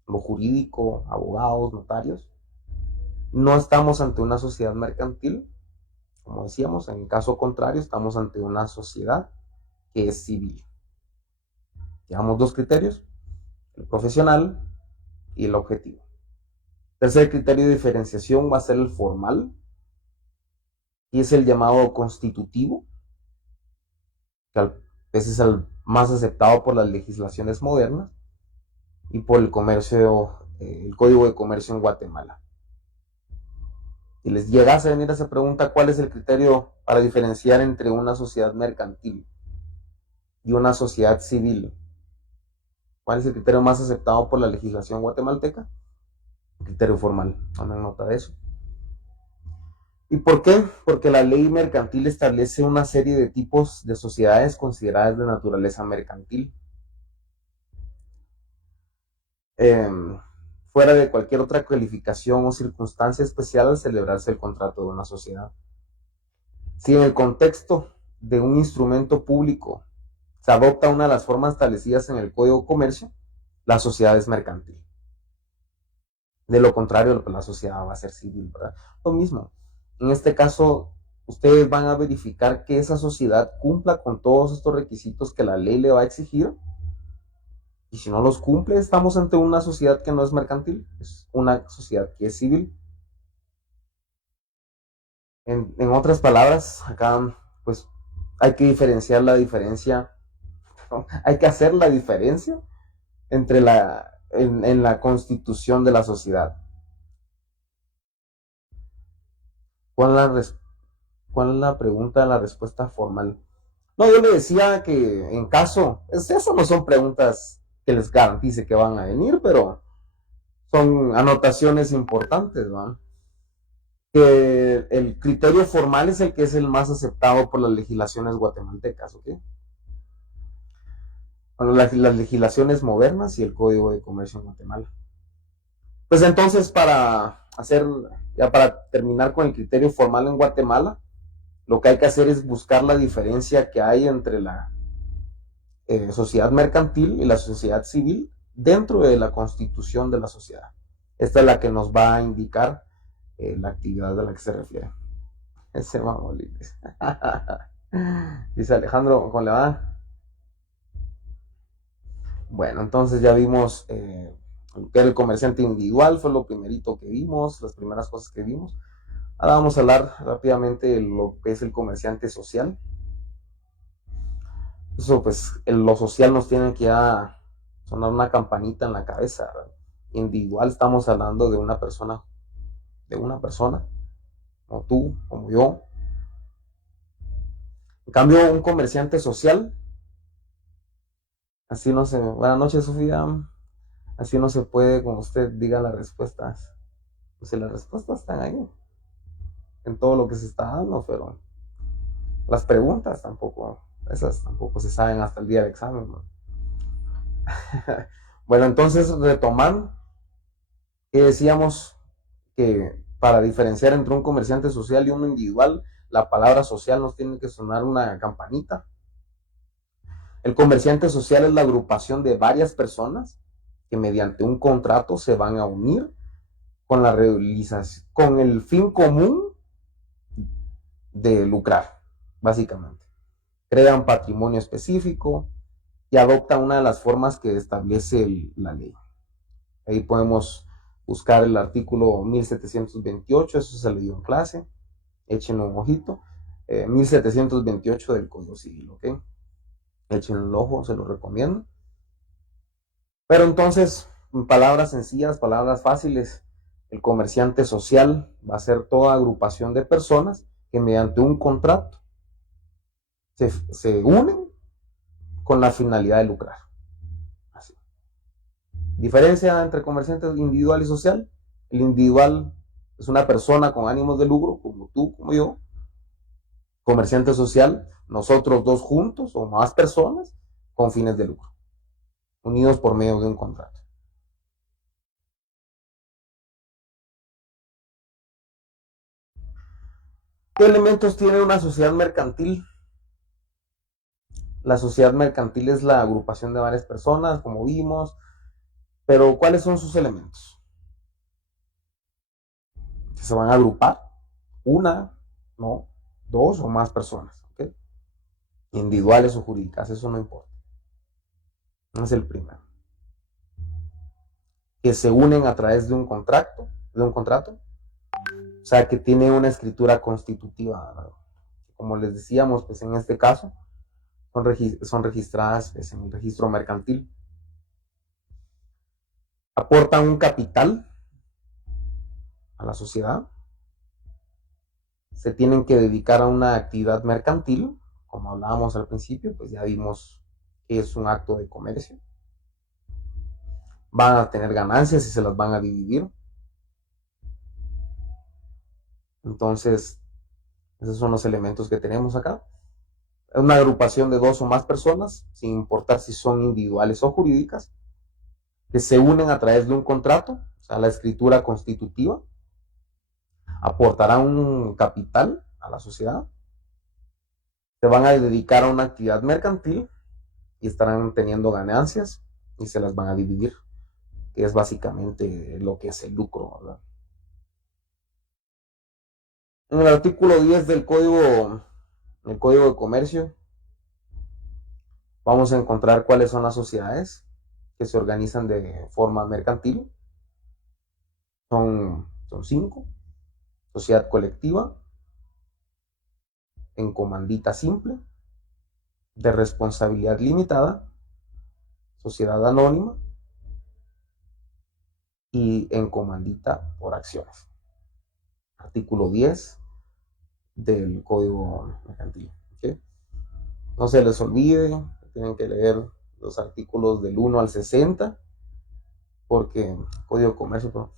lo jurídico, abogados, notarios, no estamos ante una sociedad mercantil, como decíamos, en el caso contrario, estamos ante una sociedad que es civil. Llevamos dos criterios, el profesional y el objetivo. Tercer criterio de diferenciación va a ser el formal, y es el llamado constitutivo, que a veces es el más aceptado por las legislaciones modernas y por el comercio, el Código de Comercio en Guatemala. Si les llegase a venir esa pregunta, ¿cuál es el criterio para diferenciar entre una sociedad mercantil y una sociedad civil? ¿Cuál es el criterio más aceptado por la legislación guatemalteca? El criterio formal. Tomen nota de eso. ¿Y por qué? Porque la ley mercantil establece una serie de tipos de sociedades consideradas de naturaleza mercantil. Fuera de cualquier otra calificación o circunstancia especial al celebrarse el contrato de una sociedad. Si en el contexto de un instrumento público se adopta una de las formas establecidas en el Código de Comercio, la sociedad es mercantil. De lo contrario, la sociedad va a ser civil, ¿verdad? Lo mismo. En este caso, ustedes van a verificar que esa sociedad cumpla con todos estos requisitos que la ley le va a exigir. Y si no los cumple, estamos ante una sociedad que no es mercantil, es una sociedad que es civil. En otras palabras, acá pues hay que diferenciar la diferencia, hay que hacer la diferencia entre en la constitución de la sociedad. ¿Cuál es la pregunta, la respuesta formal? No, yo le decía que en caso, esas no son preguntas que les garantice que van a venir, pero son anotaciones importantes, ¿no? Que el criterio formal es el que es el más aceptado por las legislaciones guatemaltecas, ¿ok? Bueno, las legislaciones modernas y el Código de Comercio en Guatemala. Pues entonces, para terminar con el criterio formal en Guatemala, lo que hay que hacer es buscar la diferencia que hay entre la sociedad mercantil y la sociedad civil dentro de la constitución de la sociedad. Esta es la que nos va a indicar la actividad a la que se refiere. Ese vamos, dice Alejandro, ¿cómo le va? Bueno, entonces ya vimos que era el comerciante individual, fue lo primerito que vimos, las primeras cosas que vimos. Ahora vamos a hablar rápidamente de lo que es el comerciante social. Eso, pues, lo social nos tiene que sonar una campanita en la cabeza, ¿verdad? Individual, estamos hablando de una persona, como tú, como yo. En cambio, un comerciante social, así no se... Buenas noches, Sofía. Así no se puede, como usted diga las respuestas. Pues las respuestas están ahí, en todo lo que se está dando, pero las preguntas tampoco. Esas tampoco se saben hasta el día del examen, ¿no? Bueno, entonces retomando, que decíamos que para diferenciar entre un comerciante social y uno individual, la palabra social nos tiene que sonar una campanita. El comerciante social es la agrupación de varias personas que mediante un contrato se van a unir con la realización, con el fin común de lucrar, básicamente. Crean patrimonio específico y adoptan una de las formas que establece la ley. Ahí podemos buscar el artículo 1728, eso se leyó en clase, échenle un ojito. 1728 del Código Civil, ¿ok? Échenle un ojo, se lo recomiendo. Pero entonces, en palabras sencillas, palabras fáciles, el comerciante social va a ser toda agrupación de personas que mediante un contrato se unen con la finalidad de lucrar. Así. Diferencia entre comerciante individual y social. El individual es una persona con ánimos de lucro, como tú, como yo. Comerciante social, nosotros dos juntos o más personas con fines de lucro, unidos por medio de un contrato. ¿Qué elementos tiene una sociedad mercantil? La sociedad mercantil es la agrupación de varias personas, como vimos, pero ¿cuáles son sus elementos? Que se van a agrupar una, no, dos o más personas, ¿ok? Individuales o jurídicas, eso no importa. Es el primero. Que se unen a través de un contrato, o sea, que tiene una escritura constitutiva, ¿verdad? Como les decíamos, pues en este caso son registradas pues, en el registro mercantil. Aportan un capital a la sociedad, se tienen que dedicar a una actividad mercantil, como hablábamos al principio, pues ya vimos que es un acto de comercio. Van a tener ganancias y se las van a dividir. Entonces, esos son los elementos que tenemos acá. Es una agrupación de dos o más personas, sin importar si son individuales o jurídicas, que se unen a través de un contrato, o sea, la escritura constitutiva, aportarán un capital a la sociedad, se van a dedicar a una actividad mercantil y estarán teniendo ganancias y se las van a dividir, que es básicamente lo que es el lucro, ¿verdad? En el artículo 10 del Código de Comercio, vamos a encontrar cuáles son las sociedades que se organizan de forma mercantil. Son 5. Sociedad colectiva, en comandita simple, de responsabilidad limitada, sociedad anónima y en comandita por acciones. Artículo 10 del Código Mercantil. ¿Okay? No se les olvide, tienen que leer los artículos del 1 al 60, porque Código de Comercio,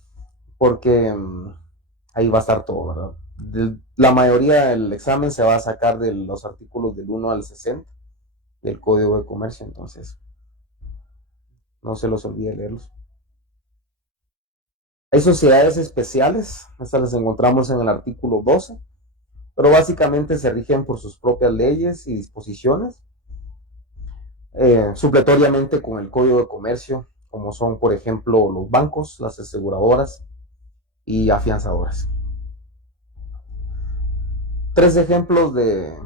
porque ahí va a estar todo, ¿verdad? La mayoría del examen se va a sacar de los artículos del 1 al 60 del Código de Comercio, entonces no se los olvide leerlos. Hay sociedades especiales, estas las encontramos en el artículo 12, pero básicamente se rigen por sus propias leyes y disposiciones, supletoriamente con el Código de Comercio, como son, por ejemplo, los bancos, las aseguradoras y afianzadoras. 3 ejemplos de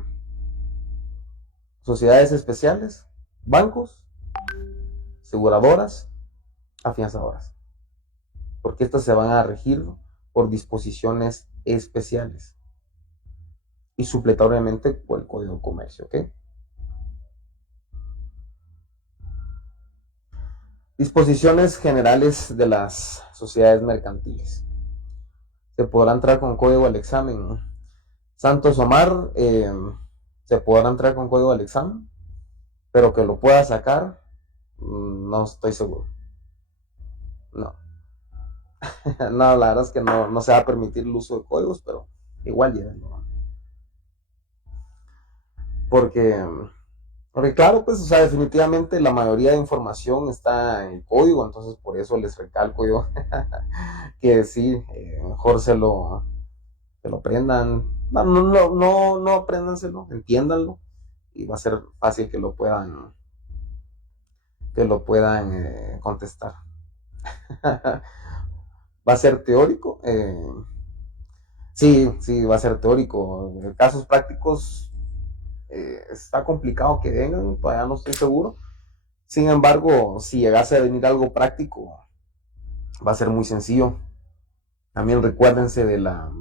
sociedades especiales: bancos, aseguradoras, afianzadoras, porque estas se van a regir por disposiciones especiales y supletoriamente por el Código de Comercio, ¿ok? Disposiciones generales de las sociedades mercantiles. Se podrá entrar con código al examen. Santos Omar, se podrá entrar con código al examen, pero que lo pueda sacar, no estoy seguro. No. No, la verdad es que no se va a permitir el uso de códigos, pero igual llévenlo. Porque Porque claro, pues, o sea, definitivamente la mayoría de información está en el código, entonces por eso les recalco yo que sí, mejor se lo aprendan. No apréndanselo, entiéndanlo y va a ser fácil que lo puedan contestar. Va a ser teórico, sí, sí, va a ser teórico. En casos prácticos está complicado que vengan, todavía no estoy seguro. Sin embargo, si llegase a venir algo práctico, va a ser muy sencillo. También recuérdense de la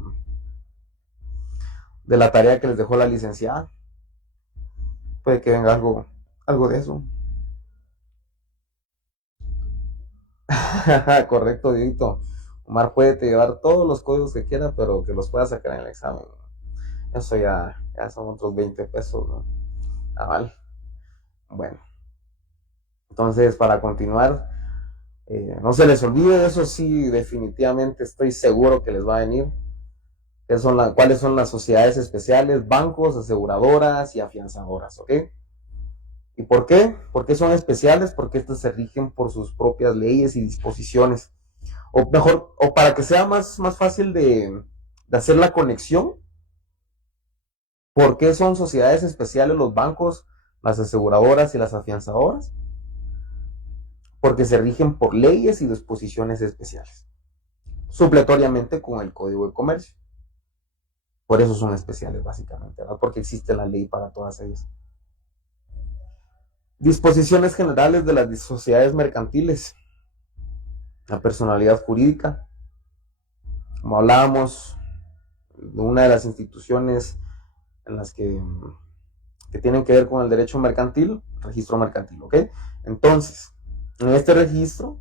tarea que les dejó la licenciada. Puede que venga algo de eso. Correcto, Dieguito. Omar puede llevar todos los códigos que quiera, pero que los pueda sacar en el examen. Eso ya son otros 20 pesos, ¿no? Ah, vale. Bueno, entonces para continuar, no se les olvide, eso sí, definitivamente estoy seguro que les va a venir. ¿Cuáles son las sociedades especiales? Bancos, aseguradoras y afianzadoras, ¿ok? ¿Y por qué? ¿Por qué son especiales? Porque estas se rigen por sus propias leyes y disposiciones. O mejor, o para que sea más fácil de hacer la conexión, ¿por qué son sociedades especiales los bancos, las aseguradoras y las afianzadoras? Porque se rigen por leyes y disposiciones especiales, supletoriamente con el Código de Comercio. Por eso son especiales, básicamente, ¿verdad? Porque existe la ley para todas ellas. Disposiciones generales de las sociedades mercantiles. La personalidad jurídica. Como hablábamos, de una de las instituciones en las que tienen que ver con el derecho mercantil, registro mercantil, ¿ok? Entonces, en este registro,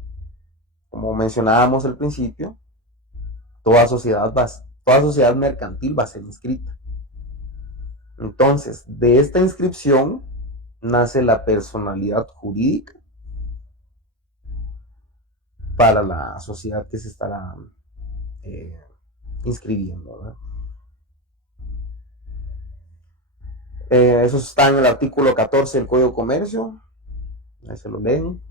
como mencionábamos al principio, toda sociedad mercantil va a ser inscrita. Entonces, de esta inscripción nace la personalidad jurídica para la sociedad que se estará eh, inscribiendo, ¿verdad? Eso está en el artículo 14 del Código de Comercio, ahí se lo leen.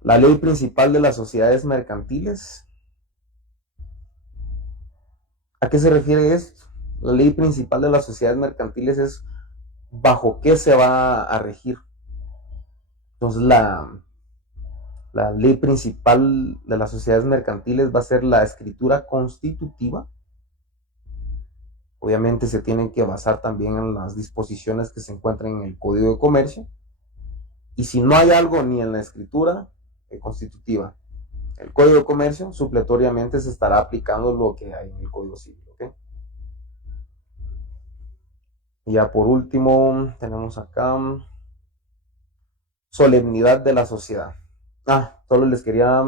La ley principal de las sociedades mercantiles. ¿A qué se refiere esto? La ley principal de las sociedades mercantiles es bajo qué se va a regir. Entonces, la ley principal de las sociedades mercantiles va a ser la escritura constitutiva. Obviamente se tienen que basar también en las disposiciones que se encuentran en el Código de Comercio. Y si no hay algo ni en la escritura constitutiva, el Código de Comercio, supletoriamente se estará aplicando lo que hay en el Código Civil, ¿ok? Y ya por último, tenemos acá solemnidad de la sociedad. Solo les quería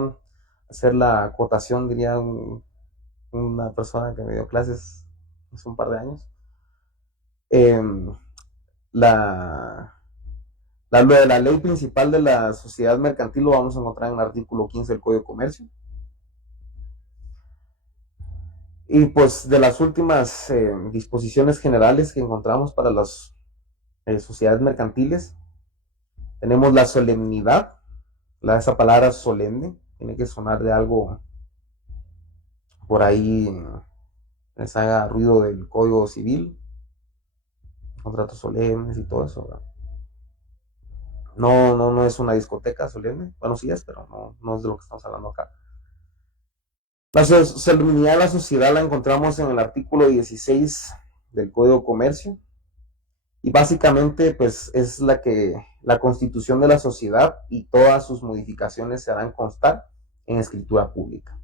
hacer la acotación, diría una persona que me dio clases hace un par de años. La, la ley principal de la sociedad mercantil lo vamos a encontrar en el artículo 15 del Código de Comercio. Y pues de las últimas disposiciones generales que encontramos para las sociedades mercantiles, tenemos la solemnidad. Esa palabra solemne tiene que sonar de algo por ahí, les haga ruido del Código Civil, contratos solemnes y todo eso, ¿verdad? No es una discoteca solemne. Bueno, sí es, pero no es de lo que estamos hablando acá. La solemnidad de la sociedad la encontramos en el artículo 16 del Código de Comercio. Y básicamente, pues, es la constitución de la sociedad y todas sus modificaciones se harán constar en escritura pública.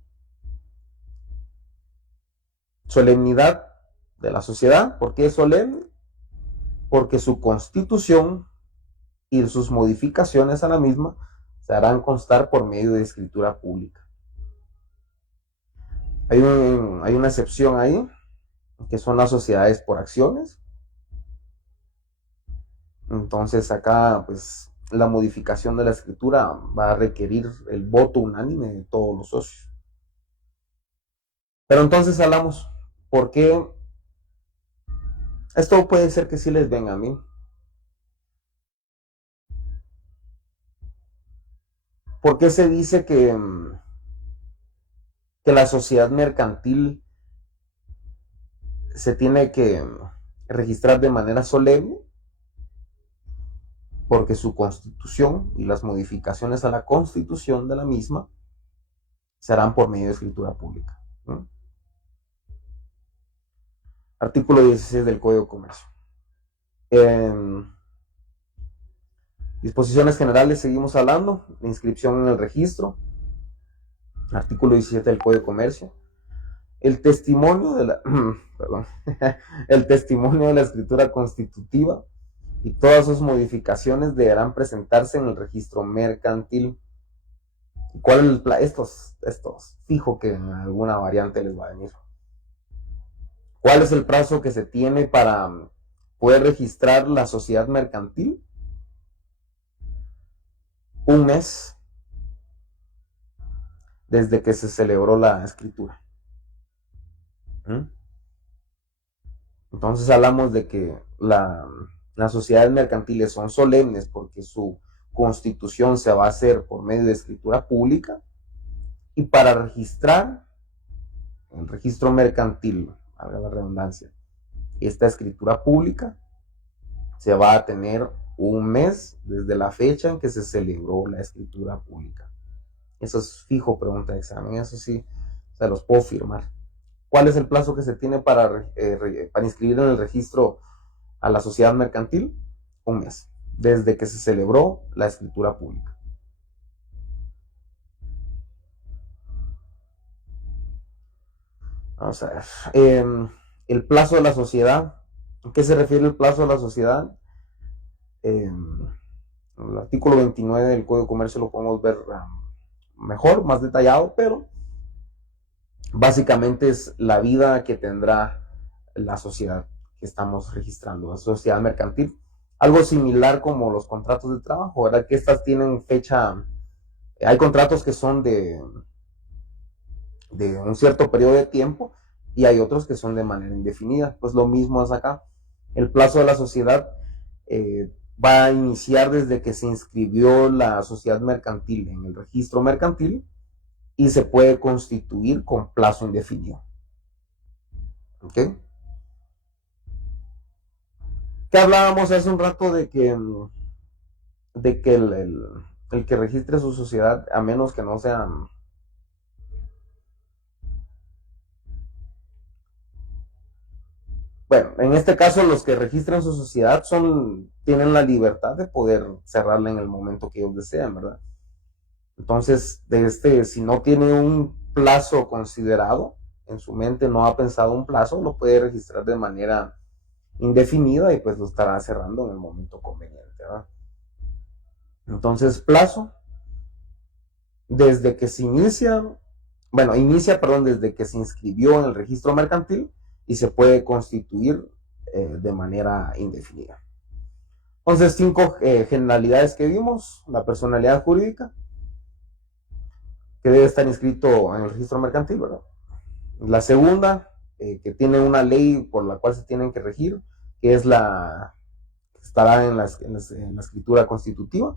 Solemnidad de la sociedad. ¿Por qué es solemne? Porque su constitución y sus modificaciones a la misma se harán constar por medio de escritura pública. Hay una excepción ahí, que son las sociedades por acciones. Entonces acá, pues, la modificación de la escritura va a requerir el voto unánime de todos los socios. Pero entonces hablamos, ¿por qué? Esto puede ser que sí les venga a mí. ¿Por qué se dice que la sociedad mercantil se tiene que registrar de manera solemne? Porque su constitución y las modificaciones a la constitución de la misma serán por medio de escritura pública. ¿No? Artículo 16 del Código de Comercio. Disposiciones generales, seguimos hablando. La inscripción en el registro. Artículo 17 del Código de Comercio. El testimonio de la, perdón, el testimonio de la escritura constitutiva y todas sus modificaciones deberán presentarse en el registro mercantil. ¿Cuál es el plazo? Estos, fijo que en alguna variante les va a venir. ¿Cuál es el plazo que se tiene para poder registrar la sociedad mercantil? Un mes desde que se celebró la escritura. Entonces hablamos de que las sociedades mercantiles son solemnes porque su constitución se va a hacer por medio de escritura pública, y para registrar el registro mercantil, valga la redundancia, esta escritura pública se va a tener un mes desde la fecha en que se celebró la escritura pública. Eso es fijo, pregunta de examen, eso sí, se los puedo firmar. ¿Cuál es el plazo que se tiene para inscribir en el registro a la sociedad mercantil? Un mes, desde que se celebró la escritura pública. Vamos a ver. El plazo de la sociedad. ¿A qué se refiere el plazo de la sociedad? El artículo 29 del Código de Comercio lo podemos ver mejor, más detallado, pero básicamente es la vida que tendrá la sociedad que estamos registrando, la sociedad mercantil. Algo similar como los contratos de trabajo, ¿verdad? Que estas tienen fecha. Hay contratos que son de un cierto periodo de tiempo y hay otros que son de manera indefinida. Pues lo mismo es acá. El plazo de la sociedad va a iniciar desde que se inscribió la sociedad mercantil en el registro mercantil y se puede constituir con plazo indefinido. ¿Ok? Que hablábamos hace un rato de que el que registre su sociedad, a menos que no sean bueno, en este caso los que registran su sociedad tienen la libertad de poder cerrarla en el momento que ellos desean, ¿verdad? Entonces, si no tiene un plazo considerado, en su mente no ha pensado un plazo, lo puede registrar de manera indefinida y pues lo estará cerrando en el momento conveniente, ¿verdad? Entonces, plazo, desde que se inicia, desde que se inscribió en el registro mercantil y se puede constituir de manera indefinida. Entonces, 5 generalidades que vimos: la personalidad jurídica, que debe estar inscrito en el registro mercantil, ¿verdad? La segunda, que tiene una ley por la cual se tienen que regir, que es estará en la escritura constitutiva,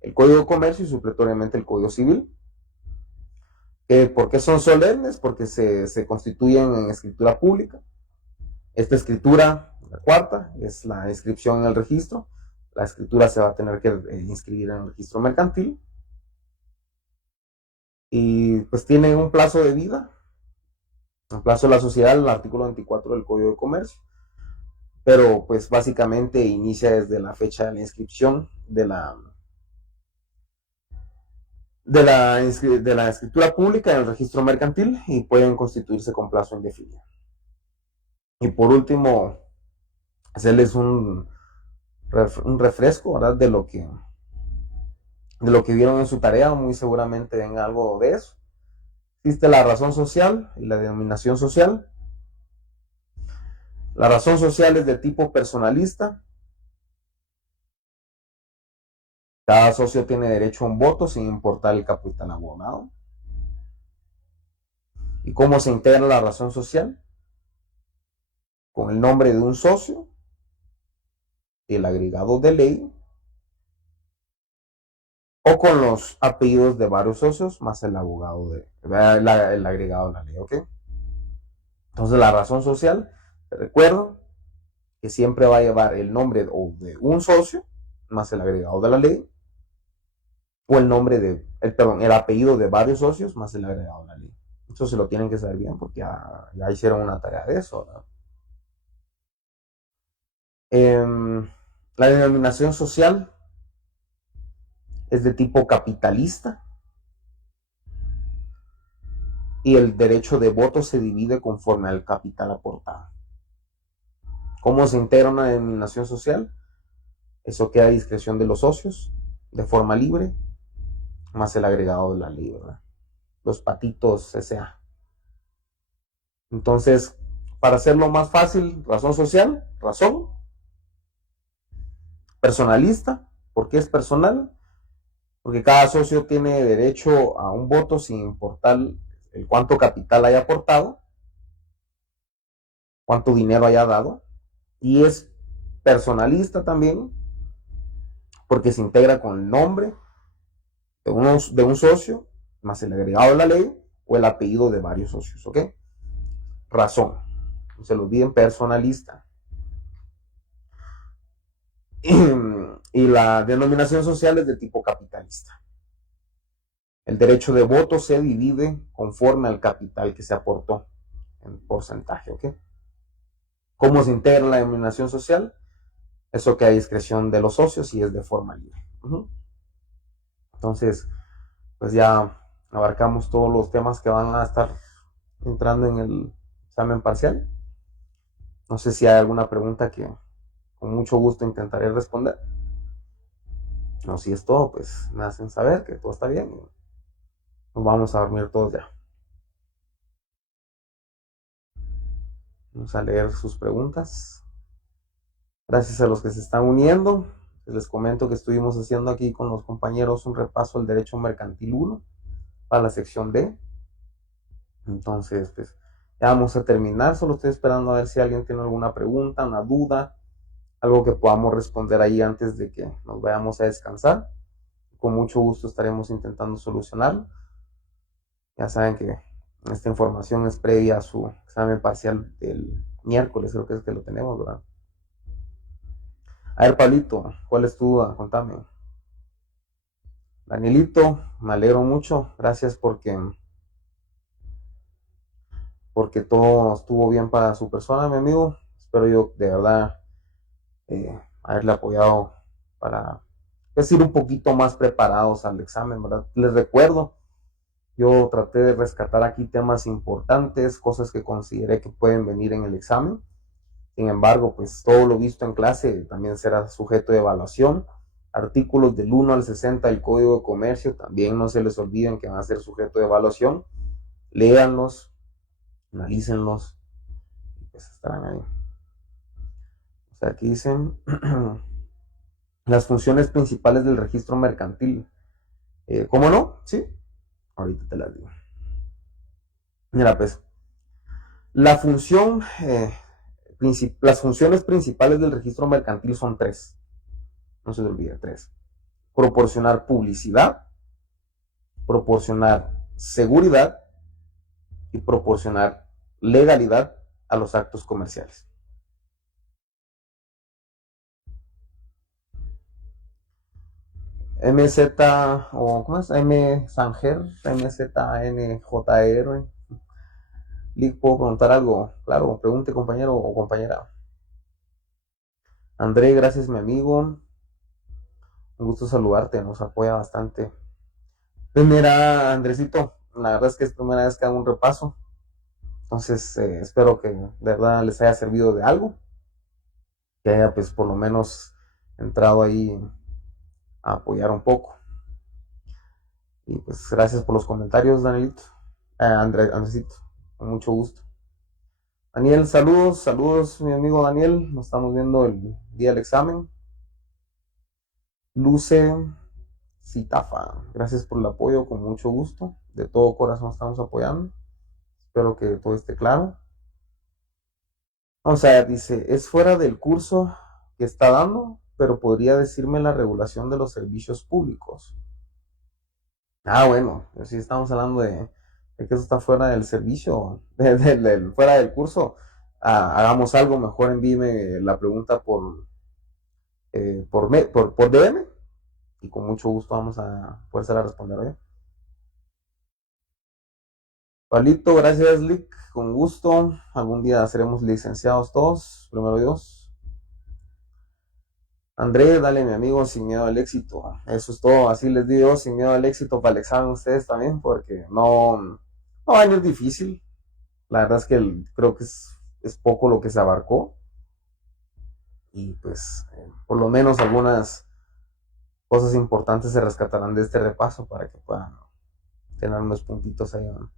el Código de Comercio y supletoriamente el Código Civil. ¿Por qué son solemnes? Porque se constituyen en escritura pública. Esta escritura, la cuarta, es la inscripción en el registro. La escritura se va a tener que inscribir en el registro mercantil. Y pues tiene un plazo de vida. El plazo de la sociedad, el artículo 24 del Código de Comercio. Pero pues básicamente inicia desde la fecha de la inscripción de la escritura pública en el registro mercantil y pueden constituirse con plazo indefinido. Y por último, hacerles un refresco, ¿verdad? De lo que vieron en su tarea. Muy seguramente venga algo de eso. Existe la razón social y la denominación social. La razón social es de tipo personalista. Cada socio tiene derecho a un voto sin importar el capital abonado. ¿Y cómo se integra la razón social? Con el nombre de un socio, el agregado de ley o con los apellidos de varios socios más el el agregado de la ley, ¿ok? Entonces la razón social, te recuerdo que siempre va a llevar el nombre o de un socio más el agregado de la ley, o el nombre perdón, el apellido de varios socios más el agregado de la ley. Eso se lo tienen que saber bien porque ya hicieron una tarea de eso, ¿verdad? La denominación social es de tipo capitalista y el derecho de voto se divide conforme al capital aportado. ¿Cómo se integra una denominación social? Eso queda a discreción de los socios, de forma libre, más el agregado de la ley, ¿verdad? Los patitos S.A. Entonces, para hacerlo más fácil, razón social, razón personalista. ¿Por qué es personal? Porque cada socio tiene derecho a un voto sin importar el cuánto capital haya aportado, cuánto dinero haya dado. Y es personalista también porque se integra con el nombre de un socio, más el agregado de la ley o el apellido de varios socios, ¿ok? Razón. No se lo olviden, personalista. Y la denominación social es de tipo capitalista. El derecho de voto se divide conforme al capital que se aportó en porcentaje, ¿ok? ¿Cómo se integra la denominación social? Eso que hay discreción de los socios y es de forma libre. Entonces, pues ya abarcamos todos los temas que van a estar entrando en el examen parcial. No sé si hay alguna pregunta que con mucho gusto intentaré responder. No, si es todo, pues me hacen saber que todo está bien. Nos vamos a dormir todos ya. Vamos a leer sus preguntas. Gracias a los que se están uniendo. Les comento que estuvimos haciendo aquí con los compañeros un repaso al derecho mercantil 1 para la sección D. Entonces, pues ya vamos a terminar. Solo estoy esperando a ver si alguien tiene alguna pregunta, una duda, algo que podamos responder ahí antes de que nos vayamos a descansar. Con mucho gusto estaremos intentando solucionarlo. Ya saben que esta información es previa a su examen parcial del miércoles, creo que es que lo tenemos, ¿verdad? A ver, Pablito, ¿cuál es tu duda? Contame. Danielito, me alegro mucho. Gracias porque todo estuvo bien para su persona, mi amigo. Espero yo de verdad haberle apoyado para pues, ir un poquito más preparados al examen, ¿verdad? Les recuerdo, yo traté de rescatar aquí temas importantes, cosas que consideré que pueden venir en el examen. Sin embargo, pues todo lo visto en clase también será sujeto de evaluación. Artículos del 1 al 60 del Código de Comercio también no se les olviden que van a ser sujeto de evaluación. Léanlos, analícenlos y pues estarán ahí. O sea, aquí dicen las funciones principales del registro mercantil. ¿Cómo no? Sí, ahorita te las digo. Mira, pues, la función, las funciones principales del registro mercantil son tres. No se te olvide, tres. Proporcionar publicidad, proporcionar seguridad y proporcionar legalidad a los actos comerciales. MZ o ¿cómo es? M Sanger, MZNJR. ¿Puedo preguntar algo? Claro, pregunte compañero o compañera. André, gracias mi amigo. Un gusto saludarte, nos apoya bastante. Pues mira, Andresito, la verdad es que es primera vez que hago un repaso. Entonces, espero que de verdad les haya servido de algo. Que haya pues por lo menos entrado ahí a apoyar un poco. Y pues gracias por los comentarios, Danielito. Andresito, con mucho gusto. Daniel, saludos, saludos, mi amigo Daniel. Nos estamos viendo el día del examen. Luce Citafa, gracias por el apoyo, con mucho gusto. De todo corazón estamos apoyando. Espero que todo esté claro. Vamos a ver, dice, es fuera del curso que está dando, pero podría decirme la regulación de los servicios públicos. Ah, bueno, pues sí estamos hablando de que eso está fuera del servicio, fuera del curso. Ah, hagamos algo, mejor envíeme la pregunta por DM y con mucho gusto vamos a poderse responder hoy. Palito, gracias, Lick, con gusto. Algún día seremos licenciados todos, primero Dios. André, dale, mi amigo, sin miedo al éxito. Eso es todo, así les digo, sin miedo al éxito para el examen ustedes también, porque no va a venir difícil. La verdad es que creo que es poco lo que se abarcó y pues por lo menos algunas cosas importantes se rescatarán de este repaso para que puedan tener unos puntitos ahí, ¿no?